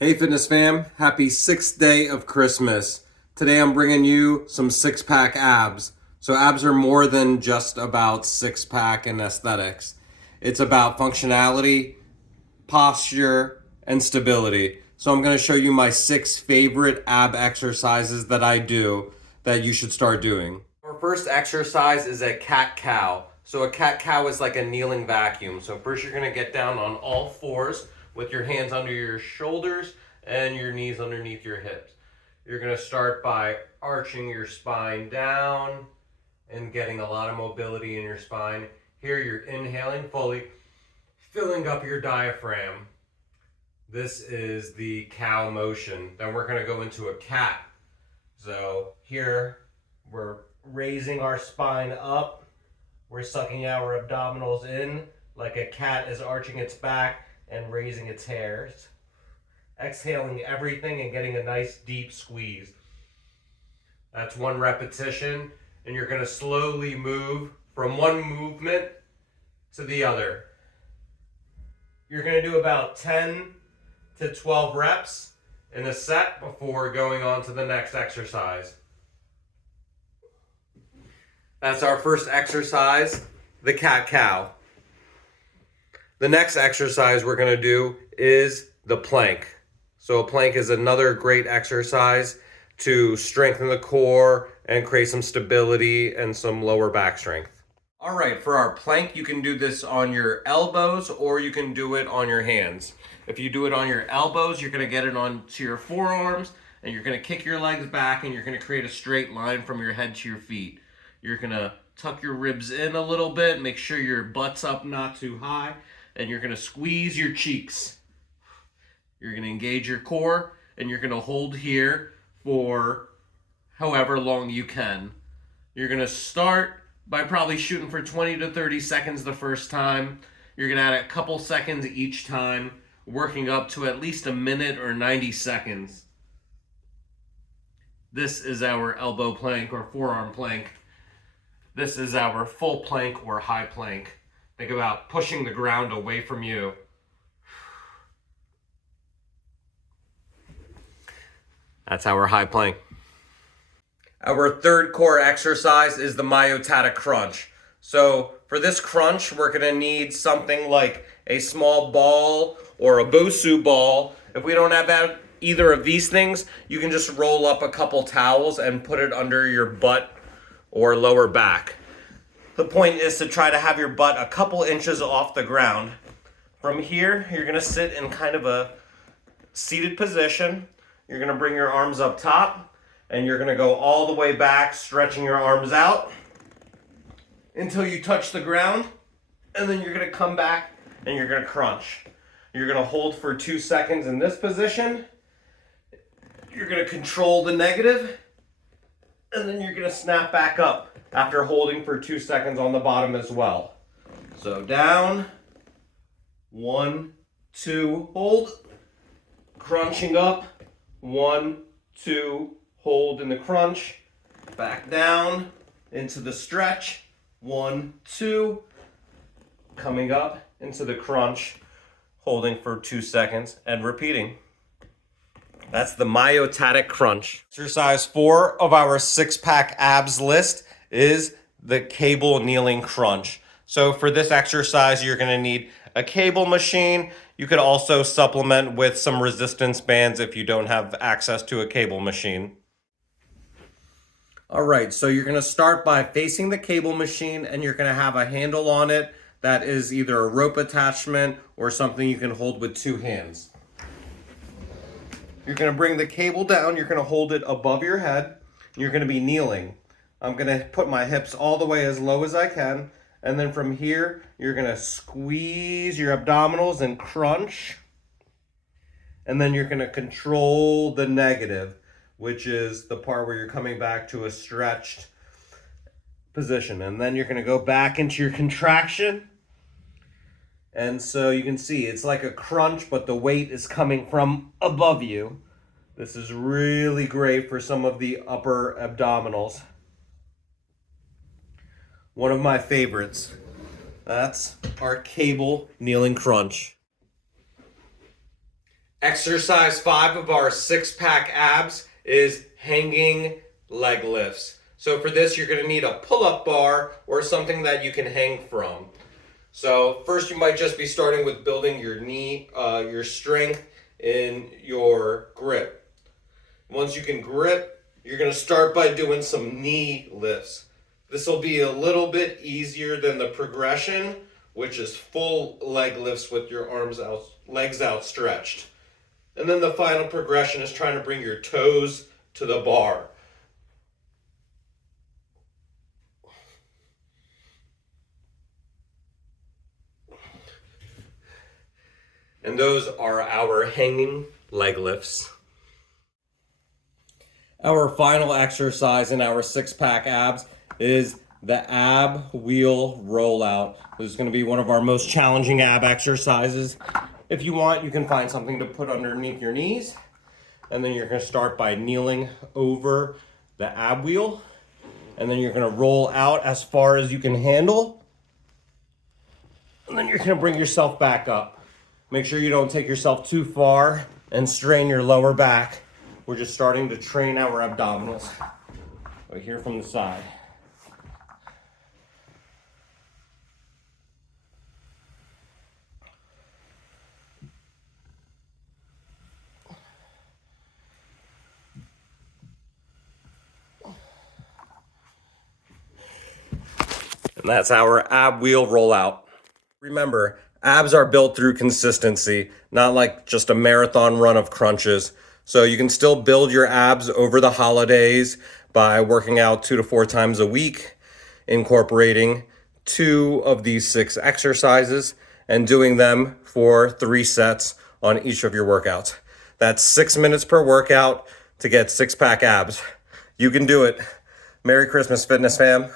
Hey Fitness Fam, happy 6th day of Christmas. Today I'm bringing you some six-pack abs. So abs are more than just about six-pack and aesthetics. It's about functionality, posture, and stability. So I'm going to show you my 6 favorite ab exercises that I do that you should start doing. Our first exercise is a cat-cow. So a cat-cow is like a kneeling vacuum. So first you're going to get down on all fours with your hands under your shoulders and your knees underneath your hips. You're going to start by arching your spine down and getting a lot of mobility in your spine. Here you're inhaling fully, filling up your diaphragm. This is the cow motion. Then we're going to go into a cat. So here we're raising our spine up. We're sucking our abdominals in like a cat is arching its back and raising its hairs. Exhaling everything and getting a nice deep squeeze. That's one repetition, and you're going to slowly move from one movement to the other. You're going to do about 10 to 12 reps in a set before going on to the next exercise. That's our first exercise, the cat-cow. The next exercise we're going to do is the plank. So a plank is another great exercise to strengthen the core and create some stability and some lower back strength. All right, for our plank, you can do this on your elbows or you can do it on your hands. If you do it on your elbows, you're going to get it onto your forearms and you're going to kick your legs back and you're going to create a straight line from your head to your feet. You're going to tuck your ribs in a little bit, make sure your butt's up not too high, and you're going to squeeze your cheeks. You're going to engage your core and you're going to hold here for however long you can. You're going to start by probably shooting for 20 to 30 seconds the first time. You're going to add a couple seconds each time, working up to at least a minute or 90 seconds. This is our elbow plank or forearm plank. This is our full plank or high plank. Think about pushing the ground away from you. That's our high plank. Our third core exercise is the myotatic crunch. So for this crunch, we're going to need something like a small ball or a Bosu ball. If we don't have either of these things, you can just roll up a couple towels and put it under your butt or lower back. The point is to try to have your butt a couple inches off the ground. From here, you're going to sit in kind of a seated position. You're going to bring your arms up top and you're going to go all the way back, stretching your arms out until you touch the ground. And then you're going to come back and you're going to crunch. You're going to hold for 2 seconds in this position. You're going to control the negative. And then you're going to snap back up after holding for 2 seconds on the bottom as well. So down, 1, 2, hold, crunching up, 1, 2, hold in the crunch, back down into the stretch, 1, 2, coming up into the crunch, holding for 2 seconds and repeating. That's the myotatic crunch. Exercise 4 of our 6-pack abs list is the cable kneeling crunch. So for this exercise, you're going to need a cable machine. You could also supplement with some resistance bands if you don't have access to a cable machine. All right, so you're going to start by facing the cable machine and you're going to have a handle on it that is either a rope attachment or something you can hold with 2 hands. You're going to bring the cable down, you're going to hold it above your head, you're going to be kneeling. I'm going to put my hips all the way as low as I can, and then from here, you're going to squeeze your abdominals and crunch, and then you're going to control the negative, which is the part where you're coming back to a stretched position, and then you're going to go back into your contraction. And so you can see it's like a crunch, but the weight is coming from above you. This is really great for some of the upper abdominals. One of my favorites. That's our cable kneeling crunch. Exercise 5 of our 6-pack abs is hanging leg lifts. So for this, you're going to need a pull-up bar or something that you can hang from. So first, you might just be starting with building your knee, your strength in your grip. Once you can grip, you're going to start by doing some knee lifts. This will be a little bit easier than the progression, which is full leg lifts with your legs outstretched. And then the final progression is trying to bring your toes to the bar. And those are our hanging leg lifts. Our final exercise in our 6-pack abs is the ab wheel rollout. This is going to be one of our most challenging ab exercises. If you want, you can find something to put underneath your knees. And then you're going to start by kneeling over the ab wheel. And then you're going to roll out as far as you can handle. And then you're going to bring yourself back up. Make sure you don't take yourself too far and strain your lower back. We're just starting to train our abdominals. Right here from the side. And that's our ab wheel rollout. Remember, abs are built through consistency, not like just a marathon run of crunches. So you can still build your abs over the holidays by working out 2 to 4 times a week, incorporating 2 of these 6 exercises, and doing them for 3 sets on each of your workouts. That's 6 minutes per workout to get 6-pack abs. You can do it. Merry Christmas, fitness fam.